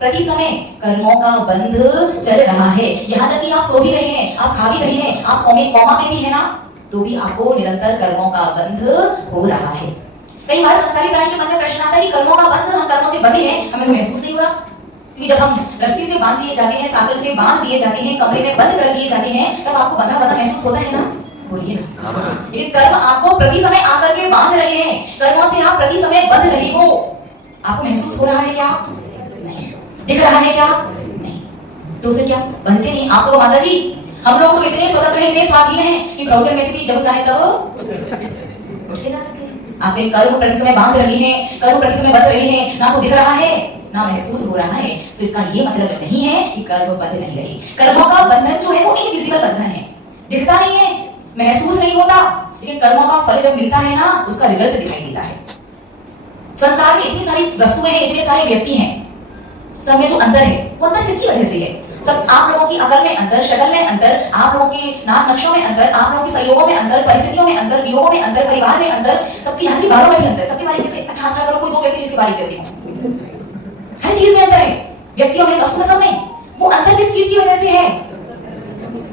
प्रति समय कर्मों का बंध चल रहा है। यहाँ तक कि आप सो भी रहे हैं, आप खा भी रहे हैं, आप कोमा में भी है ना, तो भी आपको निरंतर कर्मों का बंध हो रहा है। कई बार संसारी प्राणी के मन में प्रश्न आता है कि कर्मों का बंध, हम कर्मों से बंधे हैं, हमें तो महसूस नहीं हो रहा। क्योंकि जब हम रस्सी से बांध दिए जाते हैं, सागर से बांध दिए जाते हैं, कमरे में बंद कर दिए जाते हैं, तब आपको बंधा बंधा महसूस होता है ना, बोलिए ना। लेकिन कर्म आपको प्रति समय आकर के बांध रहे हैं, कर्मों से आप प्रति समय बंध रहे हो, आपको महसूस हो रहा है क्या? नहीं। दिख रहा है क्या? नहीं। तो फिर क्या बनते नहीं? आप तो माता जी, हम लोग तो इतने स्वतंत्र हैं, इतने स्वाधीन हैं कि प्रवचन में से भी जब चाहे तब उठ के जा सकते हैं। आप एक कर्म प्रति समय बांध रहे हैं, कर्म प्रति समय बंध रहे हैं, ना तो दिख रहा है ना महसूस हो रहा है, तो इसका ये मतलब नहीं है कि कर्म बंध नहीं रहे। कर्मों का बंधन जो है वो इनविजिबल बंधन है, दिखता नहीं है, महसूस नहीं होता, लेकिन कर्मों का फल जब मिलता है ना, उसका रिजल्ट दिखाई देता है। संसार में इतनी सारी वस्तुएं हैं, इतने सारे व्यक्ति हैं, सब में जो अंतर है वो अंतर किसकी वजह से है? सब आप लोगों की अकल में अंतर, शक्ल में अंतर, आप लोगों के नाक नक्शों में अंतर, आप लोगों के सहयोगों में अंतर, परिस्थितियों में अंतर, वियोगों में अंतर, परिवार में अंतर, सबकी यहाँ की बालों में भी अंतर, सबके बारे जैसे अच्छा आंकड़ा करो, कोई दो व्यक्ति जिसके बारे जैसे हो, हर चीज में अंतर है, व्यक्तियों में, वस्तु में, सब में। वो अंतर किस चीज की वजह से है?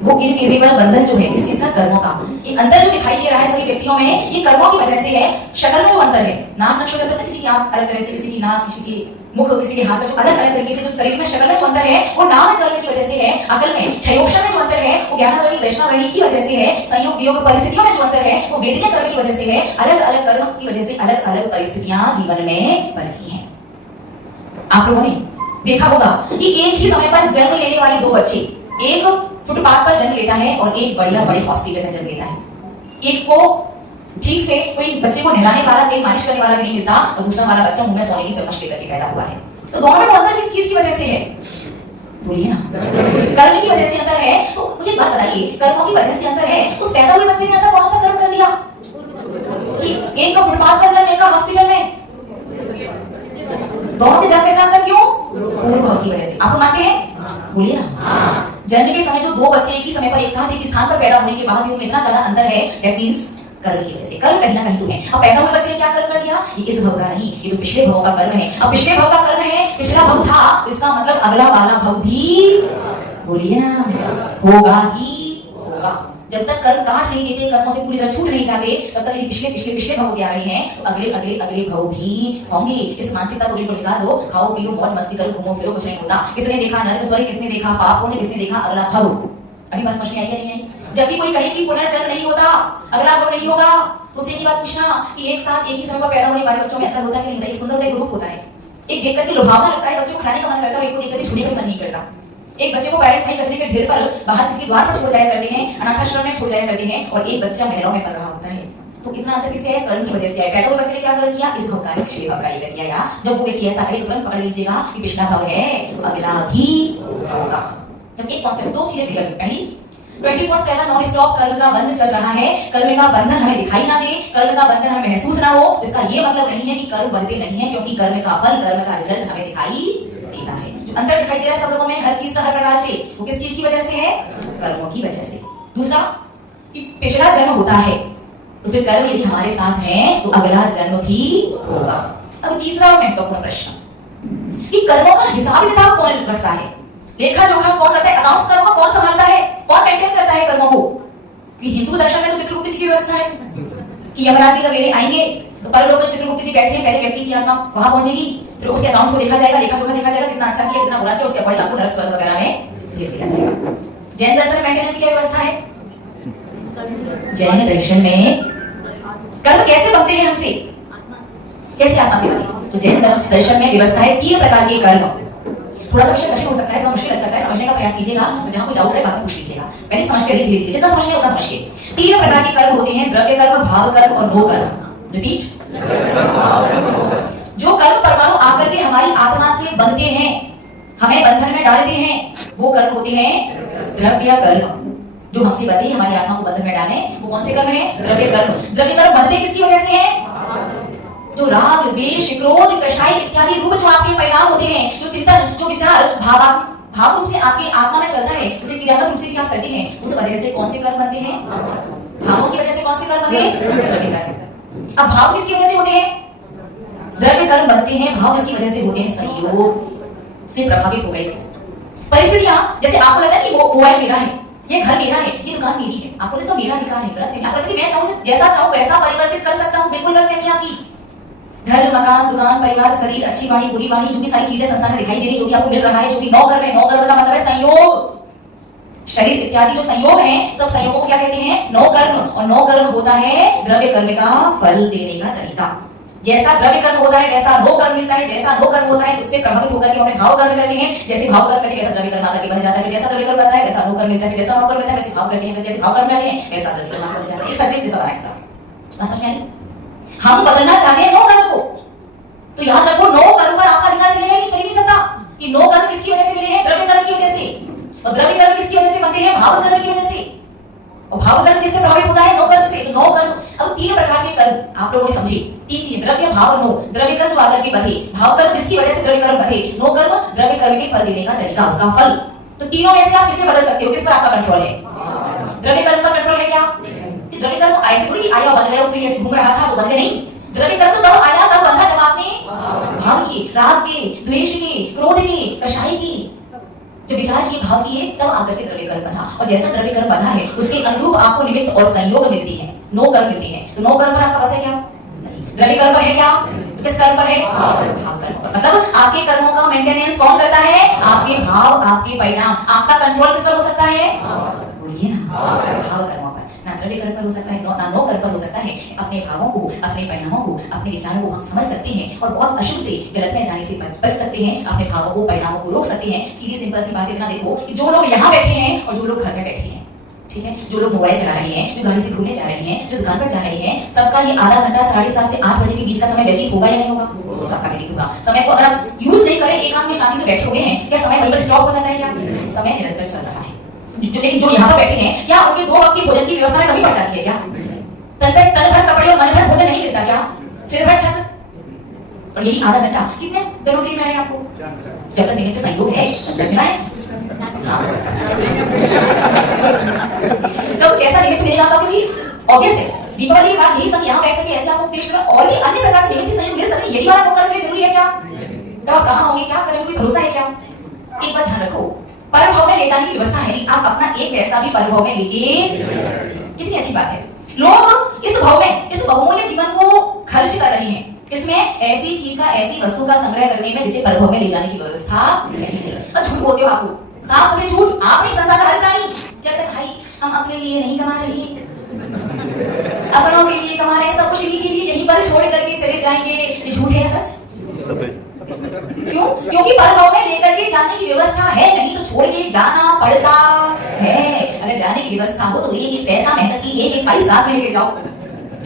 वो इनविजिबल बंधन जो है, इस चीज का, कर्मों का ये अंतर जो दिखाई दे रहा है सभी व्यक्तियों में, ये कर्मों की वजह से है। शक्ल में जो अंतर है, नाम नक्शों में किसी की आंख अलग तरह से, किसी की नाक, किसी की मुख, किसी के हाथ में जो अलग अलग तरीके से जो शरीर में शक्ल में जो अंतर है, वो नाम कर्म की वजह से है। अकल में, क्षयोक्षण में जो अंतर है, वो ज्ञानावणी दर्शनावणी की वजह से है। संयोग वियोग परिस्थितियों में जो अंतर है, वो वेदनीय कर्म की वजह से है। अलग अलग कर्म की वजह से अलग अलग परिस्थितियां जीवन में बनती हैं। आप लोगों ने देखा होगा कि एक ही समय पर जन्म लेने वाली दो बच्चे, एक फुटपाथ पर जन्म लेता है और एक बढ़िया बड़े हॉस्पिटल में जन्म लेता है। एक को ठीक से कोई बच्चे को नहलाने वाला, तेल मालिश करने वाला भी नहीं मिलता, और दूसरा वाला बच्चा मुंह में सोने की चम्मच लेकर के पैदा हुआ है। तो दोनों में अंतर किस चीज की वजह से है? बोलिए ना। कर्म की वजह से अंतर है। तो मुझे बात बताइए, कर्मों की वजह से अंतर है, उस पैदा हुए बच्चे ने ऐसा कौन सा कर्म कर दिया कि एक का फुटपाथ पर जन्म, एक का हॉस्पिटल में? दोनों के जन्म का अंतर क्यों? पूर्व भाव की वजह से। आप मानते हैं? बोलिए ना। जन्म के समय जो दो बच्चे एक ही समय पर एक साथ एक स्थान पर पैदा होने के बाद भी उनमें इतना ज्यादा अंतर है, दैट मींस कर्म की वजह से। कर्म कहीं ना कहीं तो है। अब पैदा हुए बच्चे ने क्या कर्म कर दिया? ये इस भव का नहीं, ये तो पिछले भव का कर्म है। अब पिछले भव का कर्म है, पिछला भव था, इसका मतलब अगला वाला भव भी, बोलिए ना, होगा ही होगा। जब तक कर्म काट नहीं देते, कर्मों से पूरी तरह छूट नहीं जाते, तब तक यदि पिछले पिछले पिछले भव आ रहे हैं, तो अगले अगले अगले भव भी होंगे। इस मानसिकता को बिल्कुल निकाल दो। खाओ पियो मौज मस्ती करो, घूमो फिरो, कुछ नहीं होता। किसने देखा नरक स्वर्ग, किसने देखा पाप पुण्य, किसने देखा अगला भव? अभी बात समझ में आई या नहीं आई? जब भी कोई कहे कि पुनर्जन्म नहीं होता, अगला भव नहीं होगा, तो उससे एक बात पूछना कि एक साथ एक ही समय पर पैदा होने वाले बच्चों में अंतर होता है कि नहीं? एक सुंदर होता है, एक रूप होता है। एक देख करके लुभावना लगता है, बच्चे को खाने का मन करता है, और एक को देख करके छूने का मन नहीं करता। एक बच्चे को पेरेंट्स कहीं कचरे के ढेर पर बाहर किसी द्वार पर छोड़ जाया करते हैं, अनाथाश्रम में छोड़ जाया करते हैं, और एक बच्चा महिलाओं में पल रहा होता है। तो इतना अंतर किससे है? कर्म की वजह से है। पैदा हुए बच्चे ने क्या कर्म किया? इस भव का, पिछले भव का ये किया। या जब वो व्यक्ति ऐसा करे तो तुरंत पकड़ लीजिएगा कि पिछला भव है तो अगला भी होगा। जब एक कॉन्सेप्ट, दो चीजें क्लियर। पहली, 24/7 नॉन स्टॉप कर्म का बंधन चल रहा है। कर्म का बंधन हमें दिखाई ना दे, कर्म का बंधन हमें महसूस ना हो, इसका ये मतलब नहीं है कि कर्म बनते नहीं है, क्योंकि कर्म का फल, कर्म का रिजल्ट हमें दिखाई देता है। जो अंतर दिखाई दे रहा है सब लोगों में, हर चीज का हर प्रकार से, वो किस चीज की वजह से है? कर्मों की वजह से। दूसरा, कि पिछला जन्म होता है तो फिर कर्म यदि हमारे साथ है तो अगला जन्म भी होगा। अब तीसरा महत्वपूर्ण प्रश्न कि कर्मों का हिसाब किताब कौन रखता है? लेखा जोखा कौन रखता है? अकाउंट्स कर्मों कौन संभालता है? कौन मेंटेन करता है कर्मों को? कि हिंदू दर्शन में तो चित्रगुप्त जी की व्यवस्था है कि यमराज जी जब लेने आएंगे तो परलोक में चित्रगुप्त जी बैठे हैं, पहले व्यक्ति की आत्मा वहां पहुंचेगी, फिर उसके अकाउंट्स को देखा जाएगा, लेखा जोखा देखा जाएगा, कितना अच्छा किया, कितना बुरा किया, उसके अकॉर्डिंग आपको नरक स्वर्ग वगैरह में भेज दिया जाएगा। जैन दर्शन में मेंटेनेंस की क्या व्यवस्था है? जैन दर्शन में कर्म कैसे बनते हैं हमसे? कैसे आत्मा से बने? तो जैन दर्शन में व्यवस्था है 3 प्रकार के कर्म। थोड़ा सा विषय कठिन हो सकता है, थोड़ा मुश्किल लग सकता है, समझने का प्रयास कीजिएगा। तो जहां कोई डाउट है बात पूछ लीजिएगा, पहले समझ के धीरे धीरे जितना समझने उतना समझ के। 3 प्रकार के कर्म होते हैं, द्रव्य कर्म, भाव कर्म और भोग कर्म। रिपीट, जो कर्म परमाणु आकर के हमारी आत्मा से बनते हैं, हमें बंधन में डालते हैं, वो कर्म होते हैं द्रव्य कर्म। जो हमसे बने, हमारी आत्मा को बंधन में डाले, वो कौन से कर्म है? द्रव्य कर्म। द्रव्य कर्म बनते किसकी वजह से है? जो राग, द्वेष, क्रोध, कषाय इत्यादि रूप जो आपके परिणाम होते हैं, जो चिंतन, जो विचार भाव रूप से आपकी आत्मा में चलता है, उसे क्रियात्मक रूप से भी आप करते हैं, उस वजह से कौन से कर्म बनते हैं? भावों की वजह से कौन से कर्म बनते हैं? द्रव्य कर्म। अब भाव किसकी वजह से होते हैं? द्रव्य कर्म बनते हैं। भाव किसकी वजह से होते हैं? संयोग। से प्रभावित हो गए थे। परिस्थितियां, जैसे आपको लगता है कि वो मोबाइल मेरा है, ये घर मेरा है, ये दुकान मेरी है, आपको लगता है मेरा अधिकार है, गलत है। आपको लगता है कि मैं चाहूं जैसा चाहूं वैसा परिवर्तित कर सकता हूं, बिल्कुल गलत है आपकी। घर, मकान, दुकान, परिवार, शरीर, अच्छी वाणी, बुरी वाणी, जो भी सारी चीजें संसार में दिखाई दे रही, जो भी आपको मिल रहा है, जो भी नौकर में, नौकर का मतलब है संयोग, शरीर इत्यादि जो संयोग हैं, सब संयोगों को क्या कहते हैं? नौकर्म। और नौकर्म होता है द्रव्य कर्म का फल देने का तरीका। जैसा द्रव्य कर्म होता है वैसा नो कर्म मिलता है, जैसा नो कर्म होता है उससे प्रभावित होकर के हमें भाव कर्म करते हैं, जैसे भाव कर्म करते हैं वैसा द्रव्य कर्म आकर के बन जाता है, जैसा द्रव्य कर्म बनता है वैसा नो कर्म मिलता है, जैसा नो कर्म मिलता है वैसे भाव करते हैं, जैसे भाव कर्म करते हैं वैसा द्रव्य कर्म बन जाता है। ये सर्किट जैसा बनाएगा। समझ में आई? हम बदलना चाहते हैं नो कर्म को, तो याद रखो नो कर्म पर आपका अधिकार चलेगा नहीं, चल नहीं सकता कि नो कर्म किसकी वजह से मिले हैं? द्रव्य कर्म की वजह से। और द्रव्य कर्म किसकी वजह से बनते हैं? भाव कर्म की वजह से। और भाव कर्म किससे प्रभावित होता है? नो कर्म से। तो नो कर्म, अब तीन प्रकार के कर्म आप लोगों ने समझी, तीन चीजें, द्रव्य, भाव, नो। द्रव्य कर्म जो आकर के बधे, भाव कर्म जिसकी वजह से द्रव्य कर्म बधे, नो कर्म द्रव्य कर्म के फल देने का तरीका, उसका फल। तो तीनों में से आप किसे बदल सकते हो? किस पर आपका कंट्रोल है? द्रव्य कर्म पर कंट्रोल है क्या? द्रव्य कर्म ऐसे थोड़ी आया बदल गया, फिर ऐसे घूम रहा था तो बदले नहीं। द्रव्य कर्म तो तब आया तब बंधा जब आपने भाव की, राग के, द्वेष के, क्रोध के, कषाय की, जब विचार किए, भाव किए, तब आकर के द्रव्य कर्म बना। और जैसा द्रव्य कर्म बना है उसके अनुरूप आपको निमित्त और संयोग मिलती है, नो कर्म मिलती है। तो नो कर्म पर आपका बस है क्या? द्रव्य कर्म पर है क्या? तो किस कर्म पर है? भाव कर्म पर। मतलब आपके कर्मों का मेंटेनेंस कौन करता है? आपके भाव, आपके परिणाम। आपका कंट्रोल किस पर हो सकता है? बोलिए ना, भाव कर्मों पर। ना द्रव्य कर्म पर हो सकता है, ना नो कर्म पर हो सकता है। अपने भावों को, अपने परिणामों को, अपने विचारों को हम समझ सकते हैं और बहुत अशुभ से, गलत में जाने से बच सकते हैं। अपने भावों को, परिणामों को रोक सकते हैं। सीधी सिंपल सी बात इतना देखो कि जो लोग यहाँ बैठे हैं और जो लोग घर में बैठे हैं, ठीक है, जो लोग मोबाइल चला रहे हैं, जो गाड़ी से घूमने जा रहे हैं, जो दुकान पर जा रहे हैं, सबका ये आधा घंटा 7:30 से 8 बजे के बीच का समय व्यतीत होगा या नहीं होगा? तो सबका व्यतीत होगा। समय को अगर आप यूज नहीं करें, एकांत में शांति से बैठे हुए हैं, क्या समय वहीं पर स्टॉप हो जाता है क्या? समय निरंतर चल रहा है। लेकिन जो यहाँ पर बैठे हैं, क्या उनके 2 वक्त की भोजन की व्यवस्था में कमी पड़ जाती है क्या? तन भर कपड़े और मन भर भोजन नहीं मिलता क्या? सिर भर छत्र। और यही आधा घंटा कितने दिनों के लिए मिला है आपको? जब तक निमित्त संयोग है तब तक मिला है। तो कैसा निमित्त मिलेगा आपका? क्योंकि ऑब्वियस है, दीपावली के बाद यही सब यहाँ बैठ करके ऐसे आपको देश में और भी अन्य प्रकार से निमित्त संयोग मिल सकते हैं। यही वाला मौका मिले जरूरी है क्या? तब आप कहाँ होंगे, क्या करेंगे, कोई भरोसा है क्या? एक बात ध्यान रखो, परभाव में ले जाने की व्यवस्था है नहीं। आप अपना एक पैसा भी परभाव में लेके, कितनी अच्छी बात है। लोग इस भाव में, इस बहुमूल्य जीवन को खर्च कर रहे हैं इसमें, ऐसी चीज का, ऐसी वस्तु का संग्रह करने में जिसे परभाव में ले जाने की व्यवस्था नहीं है। और झूठ बोलते हो आपको, साफ सुथरे झूठ। आप नहीं, संसार का हर प्राणी क्या कहता है? भाई हम अपने लिए नहीं कमा रहे, अपनों के लिए कमा रहे हैं, सब कुछ इन्हीं के लिए, यहीं पर छोड़ करके चले जाएंगे। ये झूठ है या सच? क्यों? क्योंकि परभाव में लेकर के जाने की व्यवस्था है नहीं, तो छोड़ के जाना पड़ता है। अगर जाने की व्यवस्था हो तो एक एक पैसा, मेहनत की एक एक पैसा साथ में लेके जाओ।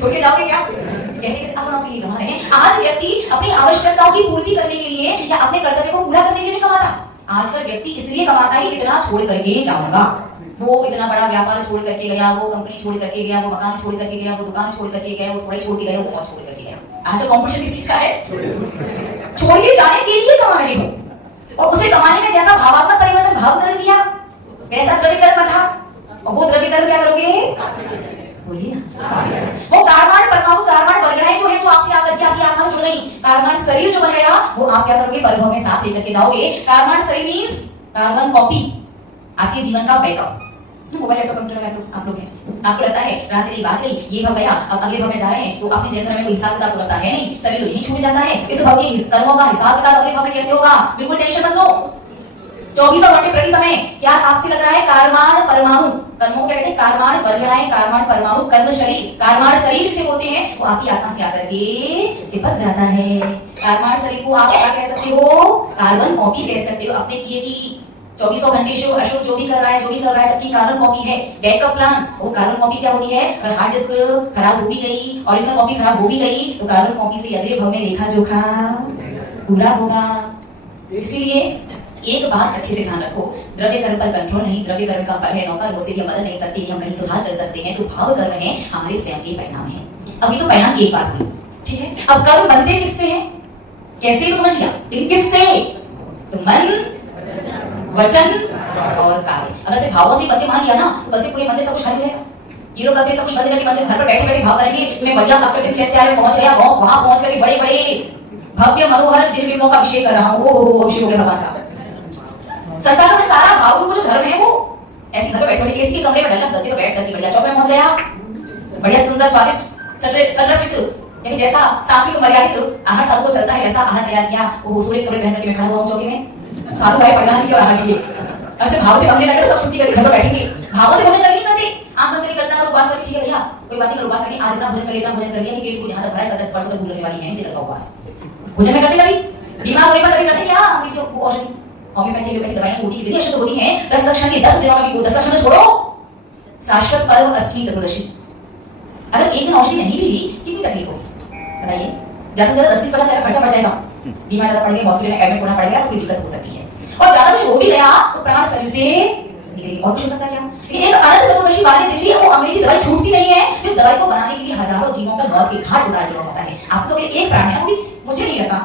छोड़ के जाओगे क्या? कहते हैं अपनों के लिए कमा रहे हैं। आज व्यक्ति अपनी आवश्यकताओं की पूर्ति करने के लिए या अपने कर्तव्य को पूरा करने के लिए नहीं कमाता। आजकल व्यक्ति इसलिए कमाता है कि इतना छोड़ करके जाऊंगा। वो इतना बड़ा व्यापार छोड़ करके गया, वो कंपनी छोड़ करके गया, वो मकान छोड़ करके गया, वो दुकान छोड़ करके गया, वो थोड़ा छोड़ के गया, वो बहुत छोड़ करके गया। आजकल कॉम्पिटिशन किस चीज का है? छोड़ के जाने के लिए कमा रहे हो। और उसे कमाने में जैसा भावात्मक परिवर्तन भाव कर्म किया, वैसा द्रव्य कर्म था। और वो द्रव्य कर्म क्या करोगे? बोलिए ना। वो कारवाण परमाणु, कारवाण वर्गणाएं जो है, जो आपसे आकर के आपकी आत्मा से जुड़ गई, कारवाण शरीर जो बन गया, वो आप क्या करोगे? परभाव में साथ लेकर के जाओगे। कारवाण शरीर मींस कार्बन कॉपी, आपके जीवन का backup. Mobile, laptop, computer, laptop आप लोग हैं, आपको लगता है रात की बात गई, ये भव गया, अब अगले भव में जा रहे हैं, तो अपने जन्म में कोई हिसाब किताब तो रखता है नहीं, शरीर तो यही छूट जाता है। इस भव के कर्मों का हिसाब किताब अगले भव में कैसे होगा? बिल्कुल टेंशन मत लो। 24 घंटे प्रति समय क्या आपसे लग रहा है? कार्माण परमाणु, कर्मों को क्या कहते हैं? कार्माण वर्गणाएं, कार्माण परमाणु, कर्म शरीर, कार्माण शरीर से बोलते हैं, वो आपकी आत्मा से आकर के चिपक जाता है। कार्माण शरीर को आप क्या कह सकते हो? कार्बन कॉपी कह सकते हो। अपने किए की 24 घंटे से अशोक जो भी कर रहा है, जो भी चल रहा है, सबकी कार्बन कॉपी है। बैकअप प्लान, वो कार्बन कॉपी क्या होती है? अगर हार्ड डिस्क खराब हो भी गई, ओरिजिनल कॉपी खराब हो भी गई, तो कार्बन कॉपी से अगले भव में लेखा जोखा पूरा होगा। इसलिए एक बात अच्छे से ध्यान रखो, द्रव्य कर्म पर कंट्रोल नहीं, द्रव्य कर्म का फल है, नौकर हो से भी हम बदल नहीं सकते, हम कहीं सुधार कर सकते हैं। तो भाव कर्म है, हमारे स्वयं के परिणाम है। अभी तो परिणाम एक बात हुई, ठीक है। अब कर्म बनते किससे हैं? कैसे तो समझ लिया, लेकिन किससे? तो मन, वचन और कार्य। अगर से भावों से बनते मान लिया ना, तो कल से पूरे मन से सब कुछ खत्म हो जाएगा। ये लोग कल से सब कुछ बंद करके मंदिर घर पर बैठे बैठे भाव करेंगे, मैं बढ़िया डॉक्टर चैत्य पहुंच गया, वहां पहुंच करके बड़े बड़े भव्य मनोहर जिन विमों का अभिषेक कर रहा हूँ, वो अभिषेक हो गया भगवान का। संसार में सारा भाव रूप जो धर्म है वो ऐसे घर में बैठे बैठे एसी के कमरे में डलना, गद्दे पे बैठ करके बढ़िया चौक में पहुंच गया, बढ़िया सुंदर स्वादिष्ट सरलसित यानी जैसा सात्विक मर्यादित आहार साधु को चलता है ऐसा आहार तैयार किया। वो सूर्य कमरे पहन करके मैं खड़ा हुआ हूं चौकी में, साधु भाई पढ़ना है क्यों आहार लिए ऐसे भाव से बनने लगे, सब छुट्टी करके घर में बैठेंगे, भाव से भोजन नहीं करते, आंख बंद करके कल्पना करो उपवास करके, ठीक है भैया कोई बात नहीं करो उपवास करके आज इतना भोजन कर लिया कि पेट को यहां तक भरा है, कल परसों तक भूलने वाली है, ऐसे लगा उपवास भोजन में करते कभी बीमार होने पर कभी करते क्या? वो औषधि होम्योपैथी एलोपैथी दवाइयां होती कितनी अशुद्ध होती हैं, 10 लक्षण के 10 दिनों में भी 10 लक्षण छोड़ो। शाश्वत पर्व अष्टमी चतुर्दशी अगर एक दिन औषधि नहीं भी ली कितनी तकलीफ होगी बताइए? ज्यादा से ज्यादा 10-20 हजार का खर्चा पड़ जाएगा, बीमार ज्यादा पड़ गया, हॉस्पिटल में एडमिट होना पड़ गया तो कोई दिक्कत हो सकती है, और ज्यादा कुछ हो भी गया तो प्राण शरीर से निकलेगी और कुछ हो सकता है क्या? लेकिन एक अनंत चतुर्दशी वाले दिन भी वो अंग्रेजी दवाई छूटती नहीं है, जिस दवाई को बनाने के लिए हजारों जीवों को मौत के घाट उतार दिया जाता है। आप तो एक प्राण है ना, मुझे नहीं लगा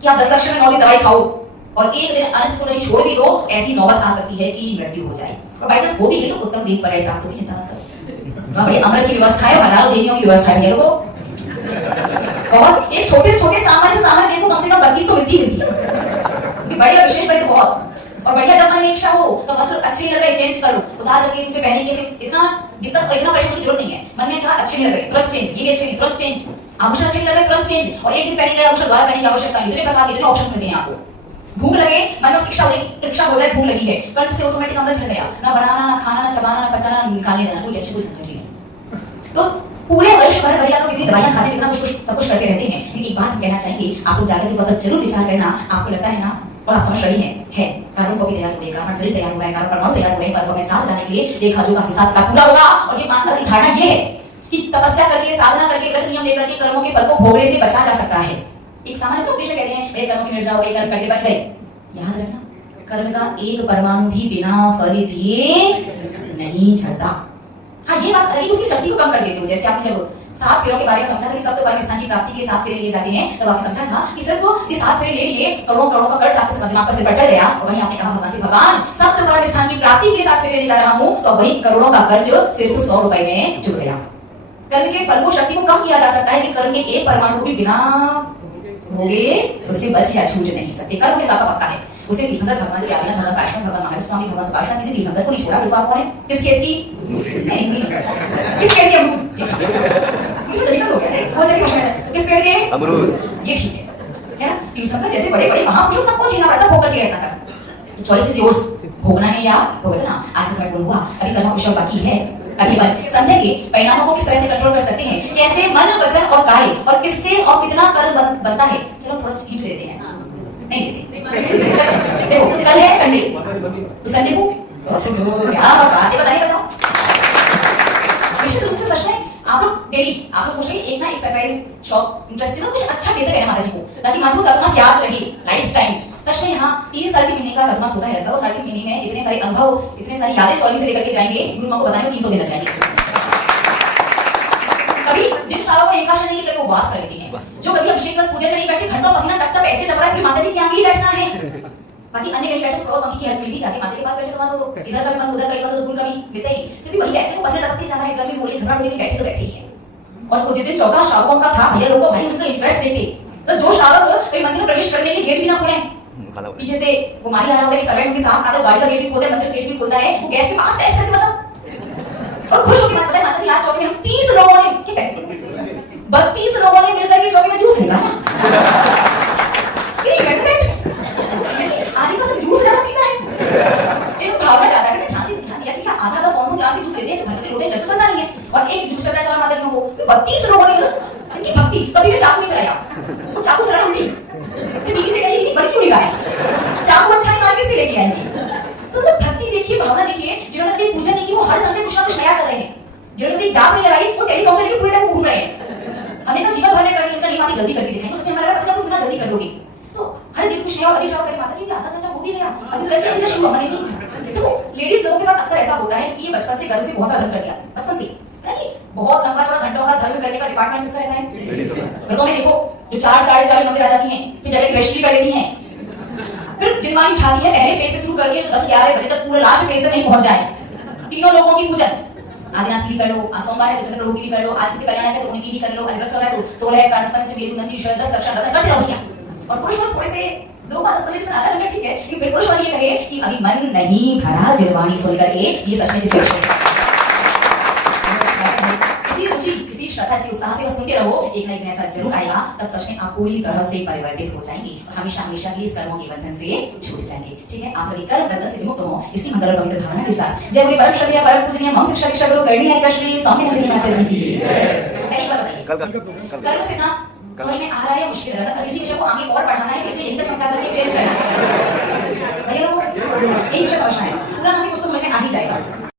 कि आप 10 लक्षण में 9 दिन दवाई खाओ और एक दिन अनंत चतुर्दशी छोड़ भी दो, ऐसी नौबत आ सकती है कि मृत्यु हो जाए, और बाई चांस हो भी गई तो उत्तम देह पर प्राप्त होगी, चिंता मत करो। वहां बड़ी अमृत की व्यवस्था है, हजारों देवियों की व्यवस्था है लोगों, बहुत एक छोटे छोटे सामान्य सामान्य देव को कम से कम 32 तो मिलती है, क्योंकि बढ़िया विशेष करे तो बहुत, और बढ़िया जब मन में इच्छा हो तो वस्त्र अच्छे नहीं लग रहे चेंज कर लो, उतार करके उसे पहने के इतना दिक्कत इतना परेशान की जरूरत नहीं है, मन में क्या अच्छे नहीं लग रहे तुरंत चेंज, ये भी अच्छे नहीं तुरंत चेंज, आभूषण अच्छे नहीं लग रहे तुरंत चेंज, और एक दिन पहने गए आभूषण दोबारा पहनने की आवश्यकता नहीं, इतने प्रकार के इतने ऑप्शंस मिलते हैं आपको। भूख लगे मन में इच्छा हो जाए, भूख लगी है, कंठ से ऑटोमेटिक अमृत चल गया, ना बनाना ना खाना ना चबाना ना पचाना ना निकालने जाना, कोई टेंशन कुछ नहीं। तो पूरे वर्ष भर भैया लोग कितनी दवाइयां खाते कितना कुछ सब कुछ करते रहते हैं, लेकिन एक बात हम कहना चाहेंगे आप लोग जाकर इस बात पर जरूर विचार करना। आपको लगता है ना, और आप समझ रही है कारण को भी तैयार हो रहेगा, हमारा शरीर तैयार हो रहा है, कारण परमाणु तैयार हो रहे हैं, पर हमें साथ जाने के लिए एक हाजों का हिसाब का पूरा होगा, और ये मानकर की धारणा ये है कि तपस्या करके साधना करके व्रत नियम लेकर के कर्मों के फल को भोगने से बचा जा सकता है। एक सामान्य उद्देश्य कहते हैं मेरे कर्मों की निर्जरा हो गई, कर्म करके बच गए। याद रखना कर्म का एक परमाणु भी बिना फल दिए नहीं झड़ता। हाँ ये बात है कि उसकी शक्ति को कम कर देते हो, जैसे आपने जब 7 फेरों के बारे में समझा था कि सप्त परम स्थान की प्राप्ति के लिए 7 फेरे लिए जाते हैं, तब आपने समझा था कि सिर्फ ये 7 फेरे ले लिए करोड़ों करोड़ों का कर्ज आपके दिमाग पर सिर पर चढ़ गया, और वहीं आपने कहा भगवान से भगवान सप्त परम स्थान की प्राप्ति के लिए 7 फेरे लेने जा रहा हूं, तो वही करोड़ों का कर्ज सिर्फ 100 रुपए में चुक गया। कर्म के फल को शक्ति को कम किया जा सकता है, लेकिन कर्म के एक परमाणु को भी बिना भोगे उससे बच या छूट नहीं सकते। कर्म के साथ पक्का है, उसे तीर्थंकर भगवान से आदिनाथ भगवान वैष्णव भगवान महावीर स्वामी भगवान सुभाषनाथ किसी तीर्थंकर को नहीं छोड़ा। बिल्कुल आप कौन है, किस खेत की नहीं किस खेत के अमरूद, ये तो तरीका हो गया है, वो जरी भाषा है किस खेत के अमरूद, ये ठीक है ना। तीर्थंकर जैसे बड़े बड़े महापुरुषों सबको छीना ऐसा भोग करके रहना था, तो चॉइस इज योर्स, भोगना है या भोगना। आज का समय पूर्ण हुआ, अभी कथा विषय बाकी है, अभी बार समझेंगे परिणामों को किस तरह से कंट्रोल कर सकते हैं, कैसे मन वचन और काय और किससे और कितना कर्म बनता है। चलो थोड़ा सा हिंट देते हैं, नहीं देते देखो कल है संडे, तो संडे को क्या बात है बताइए बचाओ। निश्चित रूप से सच में आप लोग डेली आप लोग सोच रहे एक ना एक सरप्राइज शॉप इंटरेस्टिंग कुछ अच्छा देते रहना माता जी को, ताकि माता को चातुर्मास याद रहे लाइफ टाइम। सच में यहाँ 3 साढ़े 3 महीने का चातुर्मास होता है, लगता है 3.5 महीने में इतने सारे अनुभव इतने सारी यादें चौली से लेकर के जाएंगे, गुरु माँ को बताएंगे 300 दिन लग जाएंगे। कभी जिन सालों को एकादशी नहीं की, कभी उपवास कर लेती हैं, जो कभी अभिषेक मत पूजन में नहीं बैठते, घंटों पसीना टप टप ऐसे टप रहा है, फिर माता जी के आगे ही बैठना है। बाकी अन्य कहीं बैठे थोड़ा पंखी की हेल्प मिल भी जाती है, माता के पास बैठे तो वहां तो इधर का भी बंद उधर का भी बंद, तो दूर का भी देते ही, फिर भी वही बैठे को पसीना टपकते जा रहा है, गर्मी हो रही है, घबराहट हो रही है, बैठे तो बैठे ही है। और जिस दिन चौका श्रावकों का था, भैया लोगों भाई उसका इंटरेस्ट देते, तो जो श्रावक कहीं मंदिर में प्रवेश करने के गेट भी ना खोले, पीछे से वो मारी आ रहा होता है, सर्वेंट उनके साथ आता है, गाड़ी का गेट भी खोलता है, मंदिर गेट भी खोलता है, वो गैस के पास बैठ करके मतलब और खुश होकर माता माता जी आज चौके में हम 30 लोगों ने क्या कहते हैं 32 लोगों ने मिलकर के चौके में जूस निकाला। ये प्रेसिडेंट आने का सब जूस लगा पीता है, एक भावना जाता है, ध्यान से ध्यान दिया कि आधा का कौन ग्लास जूस लेते हैं, भर के लोटे जब चलता नहीं है, और एक जूस चलता चला माता जी को 32 लोगों ने उनकी भक्ति, कभी भी चाकू नहीं चलाया, वो चाकू चलाना उल्टी, फिर बीवी से कही कि बड़ी क्यों नहीं गाया, चाकू अच्छा ही मार्केट से लेके आएंगे। तो भक्ति देखिए, भावना देखिए, जिन्होंने कभी पूजा नहीं की वो हर संडे कुछ ना कुछ नया कर रहे हैं, जिन्होंने कभी जाप नहीं लगाई वो टेलीकॉम लेके पूरे टाइम घूम रहे हैं। हमें तो जीवन भर में करनी, इनका नहीं माती जल्दी करके दिखाएंगे, उसमें हमारा पता है कितना जल्दी कर लोगे, तो हर दिन कुछ नया और अभी जाओ करें माता जी, आधा घंटा हो भी गया, अभी तो लगता है मुझे शुरू होने नहीं। देखो लेडीज लोगों के साथ अक्सर ऐसा होता है कि ये बचपन से गर्भ से बहुत सारा धर्म कर लिया, बचपन से बहुत लंबा चौड़ा घंटों का धर्म करने का डिपार्टमेंट किसका रहता है। व्रतों में देखो जो 4 साढ़े 4 मंदिर आ जाती हैं, फिर जगह रजिस्ट्री कर लेती हैं, फिर जिनवानी उठा दी है, पहले पेज से शुरू करके तो 10-11 बजे तक पूरे लास्ट पेज तक नहीं पहुंच जाए। तीनों लोगों की पूजन, आदिनाथ की भी कर लो, आज सोमवार है तो चंद्र प्रभु की भी कर लो, आज किसी कल्याण है तो उनकी भी कर लो, व्रत चल रहा है तो 16 है, कार्तिक पंचमी, वेद, नंदी, ईश्वर, 10 लक्षण करते रहो भैया। और पुरुष लोग थोड़े से दो बार स्पष्ट आधा घंटा ठीक है, लेकिन फिर पुरुष वाली ये कहे कि अभी मन नहीं भरा जिरवाणी सुन करके, ये सच में किसी रुचि, किसी श्रद्धा से उत्साह से बस सुनते रहो, एक ना एक दिन ऐसा जरूर आएगा, तब सच में आप पूरी तरह से परिवर्तित हो जाएंगे और हमेशा हमेशा के लिए इस कर्मों के बंधन से छूट जाएंगे। ठीक है, आप सभी कर्म बंधन से विमुक्त हो इसी मंगल और पवित्र भावना के साथ। जय बोले परम श्रद्धेय परम पूजनीय मम शिक्षक दीक्षा गुरु गणनी नायिका श्री स्वामी नंदिनी माता जी की। कई बार बताइए कर्म सिद्धांत समझ में आ रहा है या मुश्किल है? इसी विषय को आगे और बढ़ाना है, कैसे यहीं तक संचार करके चेंज करना है, भैया लोगों ये विषय समझना है, पूरा ना कुछ तो समझ में आ ही जाएगा।